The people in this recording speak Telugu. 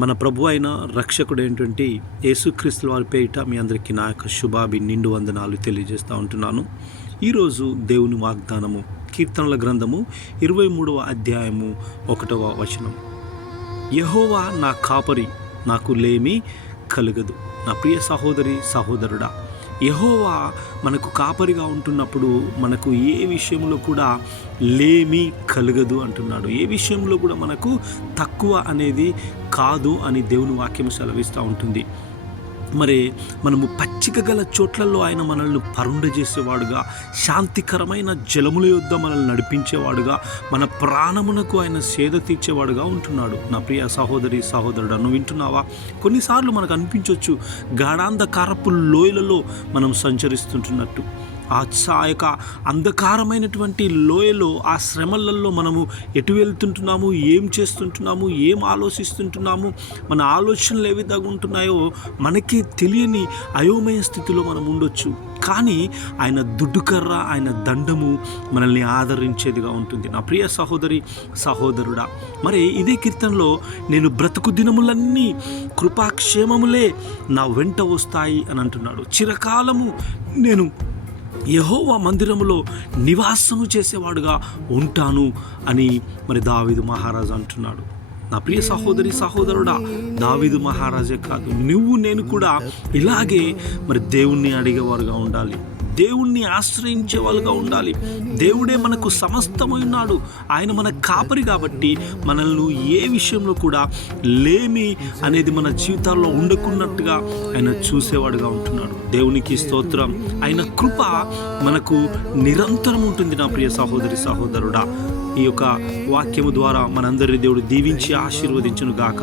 మన ప్రభు అయిన రక్షకుడైనటువంటి యేసుక్రీస్తు వారి పేరిట మీ అందరికీ నా యొక్క నిండు వందనాలు తెలియజేస్తూ ఉంటున్నాను. ఈరోజు దేవుని వాగ్దానము కీర్తనల గ్రంథము 23వ అధ్యాయము 1వ వచనం. యెహోవా నా కాపరి, నాకు లేమి కలుగదు. నా ప్రియ సహోదరి సహోదరుడా, యెహోవా మనకు కాపరిగా ఉంటున్నప్పుడు మనకు ఏ విషయంలో కూడా లేమి కలగదు అంటున్నాడు. ఏ విషయంలో కూడా మనకు తక్కువ అనేది కాదు అని దేవుని వాక్యం సెలవిస్తూ ఉంటుంది. మరి మనము పచ్చిక గల చోట్లలో ఆయన మనల్ని పరుండజేసేవాడుగా, శాంతికరమైన జలముల యొద్ద మనల్ని నడిపించేవాడుగా, మన ప్రాణమునకు ఆయన సేద తీర్చేవాడుగా ఉంటున్నాడు. నా ప్రియ సహోదరి సహోదరుడు, నువ్వు వింటున్నావా? కొన్నిసార్లు మనకు అనిపించవచ్చు గాఢాంధకారపు లోయలలో మనం సంచరిస్తుంటున్నట్టు. ఆ యొక్క అంధకారమైనటువంటి లోయలో, ఆ శ్రమలలో మనము ఎటు వెళ్తుంటున్నాము, ఏం చేస్తుంటున్నాము, ఏం ఆలోచిస్తుంటున్నాము, మన ఆలోచనలు ఏ విధంగా ఉంటున్నాయో మనకి తెలియని అయోమయ స్థితిలో మనం ఉండొచ్చు. కానీ ఆయన దుడ్డుకర్ర, ఆయన దండము మనల్ని ఆదరించేదిగా ఉంటుంది. నా ప్రియ సహోదరి సహోదరుడా, మరి ఇదే కీర్తనలో నేను బ్రతుకు దినములన్నీ కృపాక్షేమములే నా వెంట వస్తాయి అని అంటున్నాడు. చిరకాలము నేను యెహోవా మందిరములో నివాసము చేసేవాడుగా ఉంటాను అని మరి దావీదు మహారాజు అంటున్నాడు. నా ప్రియ సహోదరి సహోదరుడా, దావీదు మహారాజే కాదు, నువ్వు నేను కూడా ఇలాగే మరి దేవుణ్ణి అడిగేవారుగా ఉండాలి, దేవుణ్ణి ఆశ్రయించే వాళ్ళుగా ఉండాలి. దేవుడే మనకు సమస్తమైనాడు. ఆయన మన కాపరి కాబట్టి మనల్ని ఏ విషయంలో కూడా లేమి అనేది మన జీవితాల్లో ఉండకున్నట్టుగా ఆయన చూసేవాడుగా ఉంటున్నాడు. దేవునికి స్తోత్రం. ఆయన కృప మనకు నిరంతరం ఉంటుంది. నా ప్రియ సహోదరి సహోదరుడా, ఈ యొక్క వాక్యము ద్వారా మనందరి దేవుడు దీవించి ఆశీర్వదించును గాక.